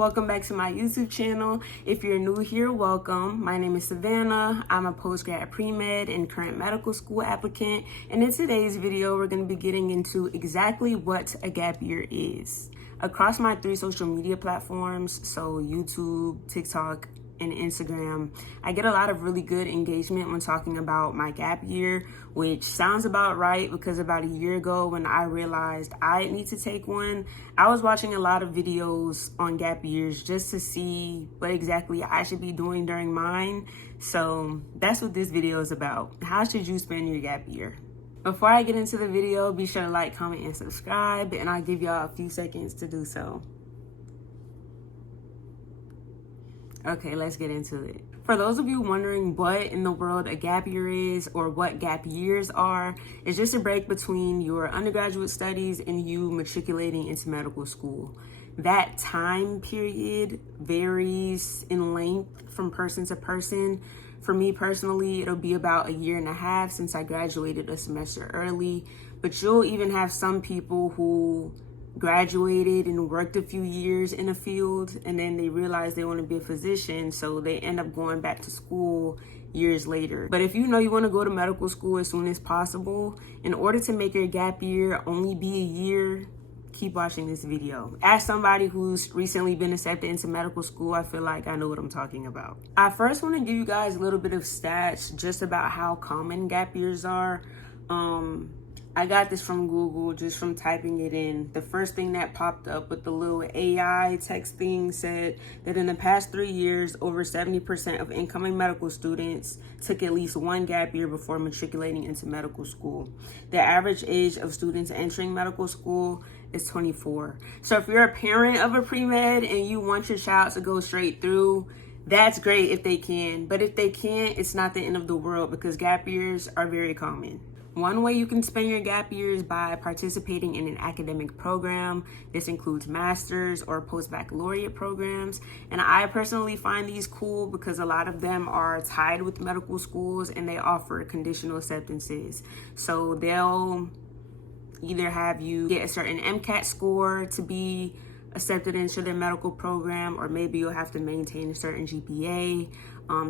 welcome back to my YouTube channel. If you're new here, welcome. My name is Savannah. I'm a post-grad pre-med and current medical school applicant. And in today's video, we're going to be getting into exactly what a gap year is. Across my 3 social media platforms, so YouTube, TikTok, and Instagram, I get a lot of really good engagement when talking about my gap year, which sounds about right because about a year ago when I realized I need to take one, I was watching a lot of videos on gap years just to see what exactly I should be doing during mine. So that's what this video is about. How should you spend your gap year? Before I get into the video, be sure to like, comment, and subscribe, and I'll give y'all a few seconds to do so. Okay, let's get into it. For those of you wondering what in the world a gap year is or what gap years are, it's just a break between your undergraduate studies and you matriculating into medical school. That time period varies in length from person to person. For me personally, it'll be about a year and a half since I graduated a semester early, but you'll even have some people who graduated and worked a few years in a field and then they realize they want to be a physician, so they end up going back to school years later. But if you know you want to go to medical school as soon as possible, in order to make your gap year only be a year, keep watching this video. As somebody who's recently been accepted into medical school, I feel like I know what I'm talking about. I first want to give you guys a little bit of stats just about how common gap years are. I got this from Google just from typing it in. The first thing that popped up with the little AI text thing said that in the past 3 years, over 70% of incoming medical students took at least one gap year before matriculating into medical school. The average age of students entering medical school is 24. So if you're a parent of a pre-med and you want your child to go straight through, that's great if they can. But if they can't, it's not the end of the world because gap years are very common. One way you can spend your gap year is by participating in an academic program. This includes master's or post-baccalaureate programs. And I personally find these cool because a lot of them are tied with medical schools and they offer conditional acceptances. So they'll either have you get a certain MCAT score to be accepted into their medical program, or maybe you'll have to maintain a certain GPA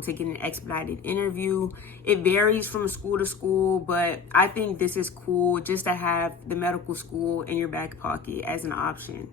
to get an expedited interview. It varies from school to school, but I think this is cool just to have the medical school in your back pocket as an option.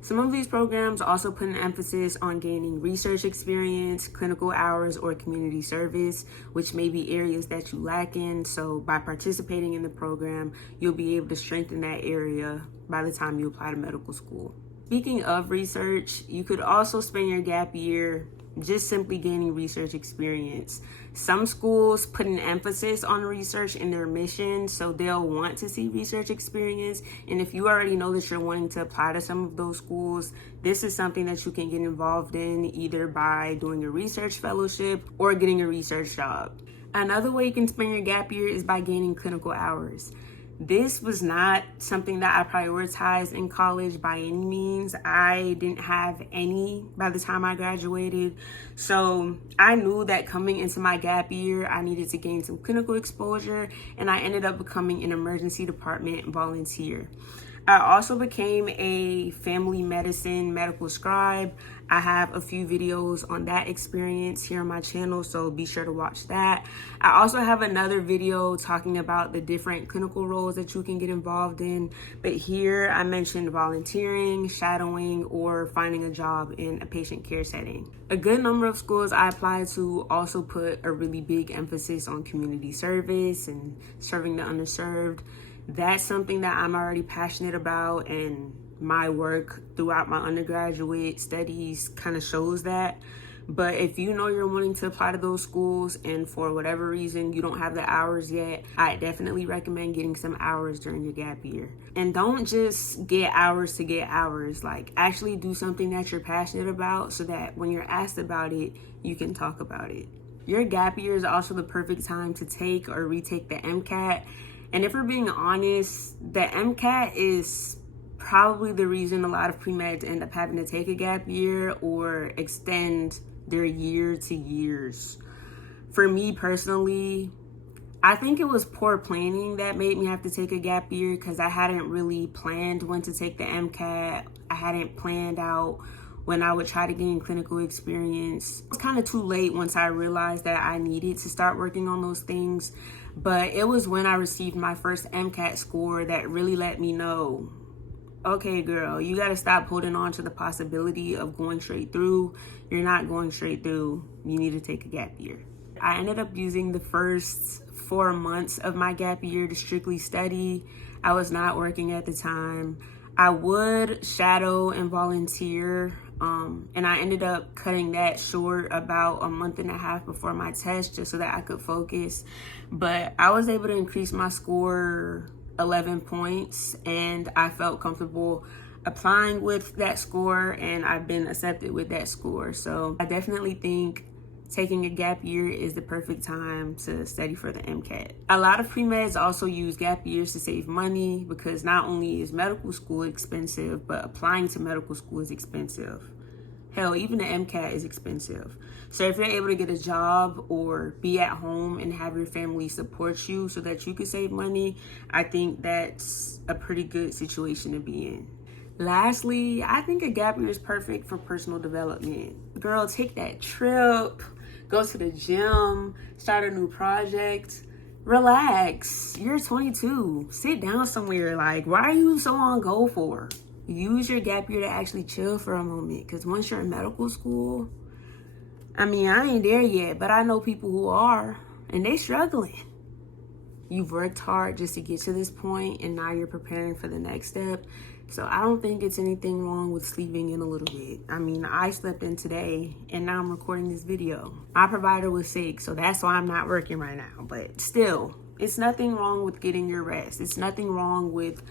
Some of these programs also put an emphasis on gaining research experience, clinical hours, or community service, which may be areas that you lack in. So by participating in the program, you'll be able to strengthen that area by the time you apply to medical school. Speaking of research, you could also spend your gap year just simply gaining research experience. Some schools put an emphasis on research in their mission, so they'll want to see research experience. And if you already know that you're wanting to apply to some of those schools, this is something that you can get involved in either by doing a research fellowship or getting a research job. Another way you can spend your gap year is by gaining clinical hours. This was not something that I prioritized in college by any means. I didn't have any by the time I graduated. So I knew that coming into my gap year, I needed to gain some clinical exposure, and I ended up becoming an emergency department volunteer. I also became a family medicine medical scribe. I have a few videos on that experience here on my channel, so be sure to watch that. I also have another video talking about the different clinical roles that you can get involved in, but here I mentioned volunteering, shadowing, or finding a job in a patient care setting. A good number of schools I applied to also put a really big emphasis on community service and serving the underserved. That's something that I'm already passionate about, and my work throughout my undergraduate studies kind of shows that. But if you know you're wanting to apply to those schools and for whatever reason you don't have the hours yet, I definitely recommend getting some hours during your gap year. And don't just get hours to get hours. Like, actually do something that you're passionate about so that when you're asked about it, you can talk about it. Your gap year is also the perfect time to take or retake the MCAT. And if we're being honest, the MCAT is probably the reason a lot of pre-meds end up having to take a gap year or extend their year to years. For me personally, I think it was poor planning that made me have to take a gap year because I hadn't really planned when to take the MCAT. I hadn't planned out when I would try to gain clinical experience. It was kind of too late once I realized that I needed to start working on those things. But it was when I received my first MCAT score that really let me know, okay, girl, you got to stop holding on to the possibility of going straight through. You're not going straight through. You need to take a gap year. I ended up using the first 4 months of my gap year to strictly study. I was not working at the time. I would shadow and volunteer, and I ended up cutting that short about a month and a half before my test just so that I could focus. But I was able to increase my score 11 points, and I felt comfortable applying with that score, and I've been accepted with that score. So I definitely think taking a gap year is the perfect time to study for the MCAT. A lot of pre-meds also use gap years to save money because not only is medical school expensive, but applying to medical school is expensive. Hell, even the MCAT is expensive. So if you're able to get a job or be at home and have your family support you so that you can save money, I think that's a pretty good situation to be in. Lastly, I think a gap year is perfect for personal development. Girl, take that trip, go to the gym, start a new project, relax. You're 22. Sit down somewhere. Like, why are you so on go for? Use your gap year to actually chill for a moment. Because once you're in medical school, I mean, I ain't there yet, but I know people who are, and they struggling. You've worked hard just to get to this point, and now you're preparing for the next step. So I don't think it's anything wrong with sleeping in a little bit. I mean, I slept in today, and now I'm recording this video. My provider was sick, so that's why I'm not working right now. But still, it's nothing wrong with getting your rest. It's nothing wrong with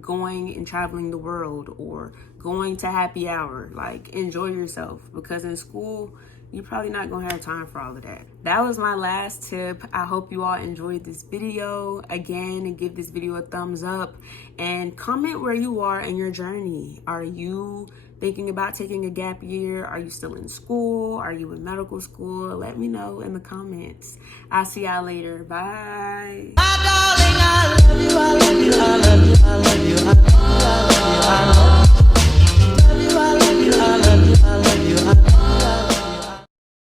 going and traveling the world or going to happy hour. Like, enjoy yourself, because in school, you're probably not gonna have time for all of that. That was my last tip. I hope you all enjoyed this video. Again, give this video a thumbs up and comment where you are in your journey. Are you thinking about taking a gap year? Are you still in school? Are you in medical school? Let me know in the comments. I'll see y'all later. Bye. My darling, I love you, I love you, I love you, I love you.